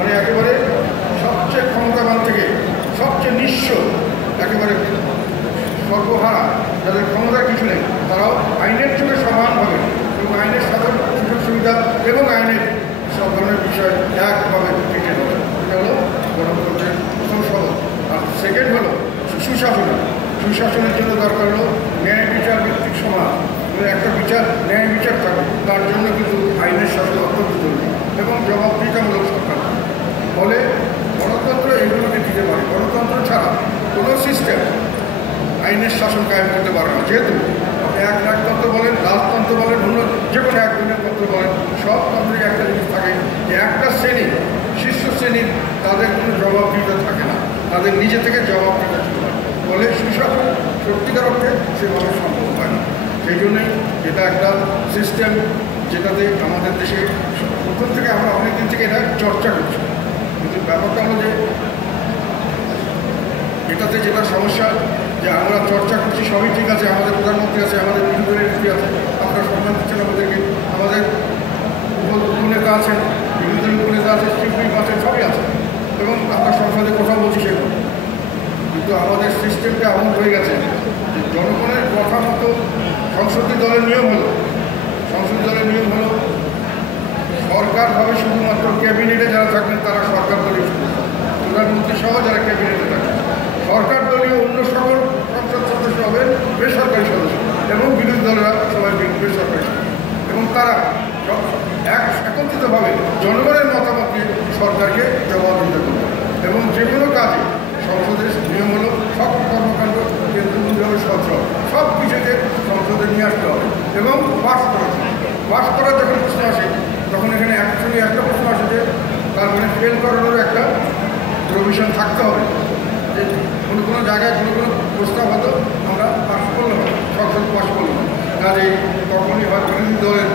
মানে একেবারে সবচেয়ে ক্ষমতাবান থেকে সবচেয়ে নিঃস্ব, একেবারে সর্বহারা, যাদের ক্ষমতার কিছু নেই, তারাও আইনের চোখে সমান হবে এবং আইনের সাধারণ সুযোগ সুবিধা এবং আইনের সব ধরনের বিষয় একভাবে কেটে হবে। এটা হলো গণতন্ত্রের প্রথম সহজ। আর সেকেন্ড হলো সুশাসন। সুশাসনের জন্য দরকার হলো ন্যায় বিচার ভিত্তিক সমাজ, একটা বিচার ন্যায় বিচার থাকবে, তার জন্য কিন্তু আইনের শাসন অত্যন্ত জরুরি এবং জবাবদিহিতামূলক সরকার। ফলে গণতন্ত্র এগুলোকে দিতে পারে। গণতন্ত্র ছাড়া কোনো সিস্টেম আইনের শাসন কায়েম করতে পারে না। যেহেতু এক রাজতন্ত্র বলেন, রাজতন্ত্র বলেন, অন্য যে কোনো এক ধরনের তন্ত্র বলেন, সব তন্ত্রের একটা জিনিস থাকে যে একটা শ্রেণী, শীর্ষ শ্রেণীর তাদের কোনো জবাবদিহিতা থাকে না, তাদের নিজে থেকে জবাবদিহিতা শুরু হয়। ফলে সুশাসন সত্যিকার অর্থে সেভাবে সম্ভব হয় না। সেই জন্যই এটা একটা সিস্টেম যেটাতে আমাদের দেশে প্রথম থেকে আমরা অনেকদিন থেকে এটা চর্চা করছি, কিন্তু ব্যাপারটা হলো যে এটাতে যেটা সমস্যা যে আমরা চর্চা করছি সবই ঠিক আছে, আমাদের প্রধানমন্ত্রী আছে, আমাদের বিরোধী দলের নেত্রী আছে, আপনারা সম্মান দিচ্ছেন আমাদেরকে, আমাদের উপনেতা আছেন, বিরোধী দলের উপনেতা আছে, চিফ হুইপ আছেন, সবই আছে এবং আমরা সংসদে কথা বলছি সেগুলো। কিন্তু আমাদের সিস্টেমটা এমন হয়ে গেছে যে জনগণের কথা মতো সংসদীয় দলের নিয়ম হলো, সংসদীয় দলের নিয়ম হলো সরকার হবে শুধুমাত্র ক্যাবিনেটে যারা থাকবেন তারা সরকার দলীয়, প্রধানমন্ত্রী সহ যারা ক্যাবিনেটে থাকবেন। সরকার দলীয় অন্য সকল সংসদ সদস্য হবেন বেসরকারি সদস্য এবং বিরোধী দলেরা সবাই বেসরকারি, এবং তারা একত্রিতভাবে জনগণের মতামত দিয়ে সরকারকে জবাবদিহিতা করবে। এবং যে কোনো কাজে সংসদের নিয়ম হলো সব কর্মকাণ্ড কেন্দ্রীয়ভাবে সচল, সব কিছুকে সংসদে নিয়ে আসতে হবে এবং পাস করার যখন প্রশ্ন আসে তখন এখানে অ্যাকচুয়ালি একটা প্রশ্ন আসে যে তার মানে ফেল করানোর একটা প্রভিশন থাকতে হবে, যে কোনো জায়গায় কোনো প্রস্তাব হতো আমরা পাস করলাম, সংসদ পাস করলাম, কাজে তখনই হয় বিরোধী দলের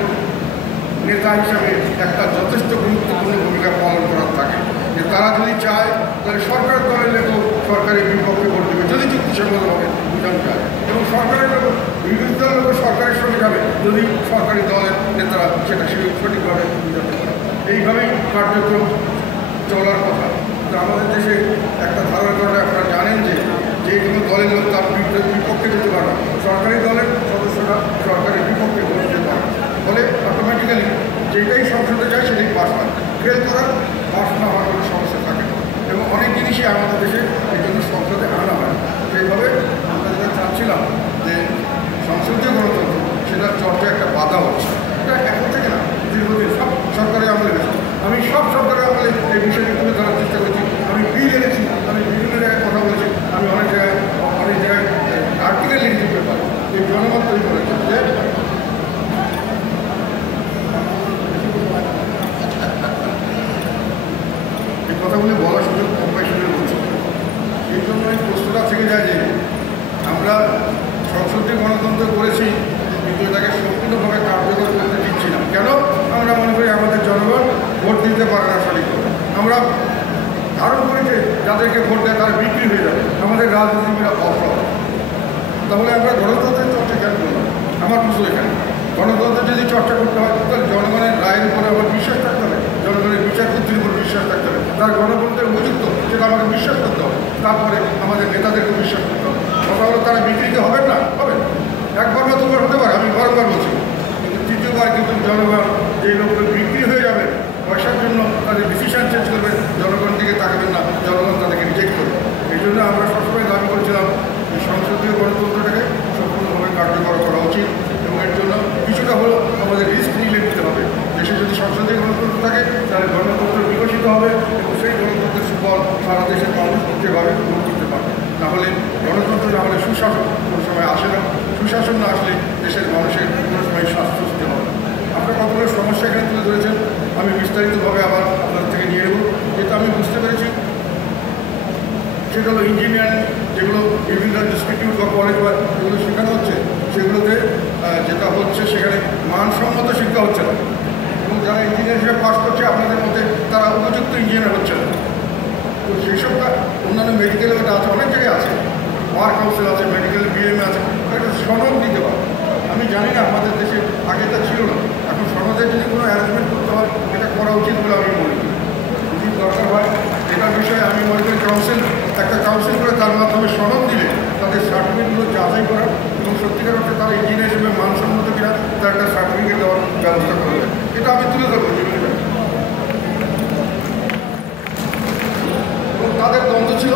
নেতা হিসাবে একটা যথেষ্ট গুরুত্বপূর্ণ ভূমিকা পালন করার থাকে, যে তারা যদি চায় তাহলে সরকার দলের লোক সরকারের বিপক্ষে ভোট দেবে যদি যুক্তিসঙ্গতভাবে বুঝানো যায়, এবং সরকারের লোক বিরোধী দলের লোক সরকারের সঙ্গে যাবে যদি সরকারি দলের নেতারা সেটা সঠিকভাবে বুঝাতে পারে। এইভাবেই কার্যক্রম চলার কথা। তো আমাদের দেশে একটা ধারণা করে আপনারা জানেন যে কোনো দলের লোক তার বিপক্ষে যেতে পারে না, সরকারি দলের সদস্যরা সরকারের বিপক্ষে ভোট দিতে পারে, ফলে অটোমেটিক্যালি যেটাই সংসদে যায় সেটাই পাস হয়, ফেল করার পাস না হওয়ার কোনো সমস্যা থাকে না। এবং অনেক জিনিসই আমাদের দেশে এই জন্য সংসদে আনা হয়। সেইভাবে আমরা যেটা চাচ্ছিলাম যে সংসদীয় গণতন্ত্র সেটার চর্চা একটা বাধা হচ্ছে, এটা এখন থেকে না, দীর্ঘদিন সব সরকারের আমলে গেছে। আমি সব সরকারের আমলে এই বিষয়টি তুলে ধরার চেষ্টা করেছি, আমি বিল এনেছি, আমি বিভিন্ন জায়গায় কথা বলেছি, আমি অনেক জায়গায় আর্টিকেল লিখতে পেপার এই জনমত তৈরি করেছি যে এই কথাগুলি বলার সুযোগ কম্পাইশনে বলছি। এই জন্য এই প্রশ্নটা থেকে যায় যে আমরা সংসদীয় গণতন্ত্র করেছি কিন্তু এটাকে সম্পূর্ণভাবে কার্যকর করতে দিচ্ছি না। কেন? আমরা মনে করি আমাদের জনগণ ভোট দিতে পারে না সঠিকভাবে। আমরা ধারণ করি যে যাদেরকে ভোট দেয় তারা বিক্রি হয়ে যাবে, আমাদের রাজনীতিবিদরা অসফল। তাহলে আমরা গণতন্ত্রের চর্চা কেন করলাম? আমার প্রশ্ন এখানে, গণতন্ত্রের যদি চর্চা করতে হয় তাহলে জনগণের রায়ের উপরে আমার বিশ্বাস থাকতে হবে, জনগণের বিচার বুদ্ধির উপর বিশ্বাস থাকতে হবে, তার গণতন্ত্রের উপযুক্ত সেটা আমাকে বিশ্বাস করতে হবে, তারপরে আমাদের নেতাদেরকে বিশ্বাস করতে হবে। কথা হলো তারা বিক্রিতে হবেন না, হবেন একবার বা দুবার হতে পারে, আমি বারবার বলছি, কিন্তু তৃতীয়বার কিন্তু জনগণ যে লোকগুলো বিক্রি হয়ে যাবে পয়সার জন্য তাদের ডিসিশন চেঞ্জ করবে, জনগণ দিকে তাকাবেন না, জনগণ তাদেরকে রিজেক্ট করবে। এই জন্য আমরা সবসময় দাবি করেছিলাম যে সংসদীয় গণতন্ত্রটাকে সম্পূর্ণভাবে কার্যকর করা উচিত এবং এর জন্য কিছুটা হলেও আমাদের রিস্ক নিলে নিতে হবে। দেশে যদি সংসদীয় গণতন্ত্র থাকে তাহলে গণতন্ত্র বিকশিত হবে এবং সেই গণতন্ত্রের সুফল সারা দেশের মানুষ যেভাবে গ্রহণ করতে পারবে। নাহলে গণতন্ত্র না হলে সুশাসন কোনো সময় আসে না, সুশাসন না আসলে দেশের মানুষের কোনো সময় স্বাস্থ্যস্থ হবে। আপনার কতগুলো সমস্যা এখানে তুলে ধরেছেন, আমি বিস্তারিতভাবে আবার আপনাদের থেকে নিয়ে নেব। যেটা আমি বুঝতে পেরেছি সেটা হলো ইঞ্জিনিয়ারিং যেগুলো বিভিন্ন ইনস্টিটিউট বা কলেজ বা যেগুলো শেখানো হচ্ছে সেগুলোতে যেটা হচ্ছে সেখানে মানসম্মত শিক্ষা হচ্ছে না, এবং যারা ইঞ্জিনিয়ার হিসেবে পাস করছে আপনাদের মধ্যে তারা উপযুক্ত ইঞ্জিনিয়ার হচ্ছে না। তো সেই সবটা অন্যান্য মেডিকেলে ওটা আছে, অনেক জায়গায় আছে, বার কাউন্সিল আছে, মেডিকেল বিএমএ আছে, একটা সনদ দিতে পারে। আমি জানি না আমাদের দেশে আগে তা ছিল না, এখন সনদের যদি কোনো অ্যারেঞ্জমেন্ট করতে হয় এটা করা উচিত বলে আমি মনে করি। যদি দরকার হয় এটার বিষয়ে আমি মনে করি একটা কাউন্সিল করে তার মাধ্যমে সনদ দিলে তাদের সার্টিফিকেটগুলো যাচাই করা এবং সত্যিকার অর্থে তারা ইঞ্জিনিয়ার হিসেবে মানসম্মত কিনা তার একটা সার্টিফিকেট দেওয়ার ব্যবস্থা করবে। এটা আমি তুলে ধরবো জীবনে। এবং তাদের দ্বন্দ্ব ছিল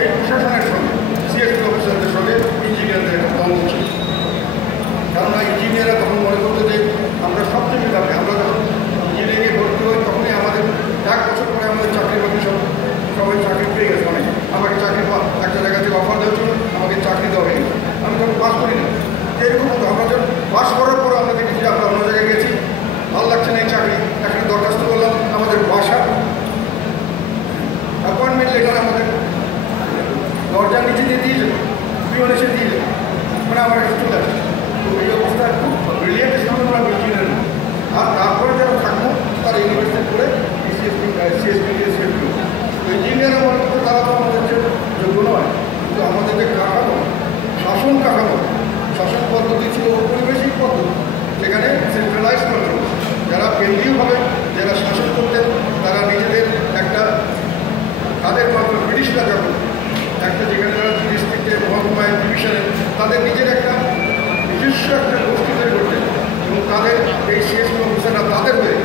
এই প্রশাসনের সঙ্গে, সিএসপি অফিসারদের সঙ্গে ইঞ্জিনিয়ারদের একটা দ্বন্দ্ব ছিল। কেননা ইঞ্জিনিয়াররা তখন মনে করতো যে আমরা সব থেকে যাবে, আমরা যখন ইঞ্জিনিয়ারিংয়ে ভর্তি হই তখনই আমাদের 1 বছর পরে আমাদের চাকরি বাকরি সবাই চাকরি পেয়ে গেছে। অনেক আমাকে চাকরি একটা জায়গা থেকে অফার দেওয়া ছিল, আমাকে চাকরি দেওয়া হয়ে গেছে। আমি তখন পাস করি না, এরকম হতো। আমরা যখন পাস করার পরে আমরা দেখেছি আমরা অন্য জায়গায় গেছি, ভালো লাগছে না এই চাকরি, এখানে দরখাস্ত করলাম, আমাদের বাসা অ্যাপয়েন্টমেন্ট লেটার আমাদের দরজার নিচে দিয়ে দিয়ে যাবো, পিওন এসে দিয়ে যাবো, মানে আমার কাছে চলে আসছে। তো এই অবস্থায় খুব ব্রিলিয়েন্ট সামনে আমরা ইঞ্জিনিয়ার। আর তারপরে যারা থাকবো তারা ইউনিভার্সিটি করে সিএসপি তো ইঞ্জিনিয়ারের মনে করতে তারা তো আমাদের যোগ্য নয়, কিন্তু আমাদের যে কাঠামো, শাসন পদ্ধতি ছিল ঔপনিবেশিক পদ্ধতি, সেখানে সেন্ট্রালাইজ কন্ট্রোল। যারা কেন্দ্রীয়ভাবে যারা শাসন করতেন তারা নিজেদের একটা তাদের কন্ট্রোল, ব্রিটিশরা যখন একটা যেখানে যারা ডিস্ট্রিক্টে মহকুমায় ডিভিশনে তাদের নিজের একটা নিজস্ব একটা গোষ্ঠী তৈরি করতেন এবং তাদের এই সিএসপি অফিসাররা তাদের হয়ে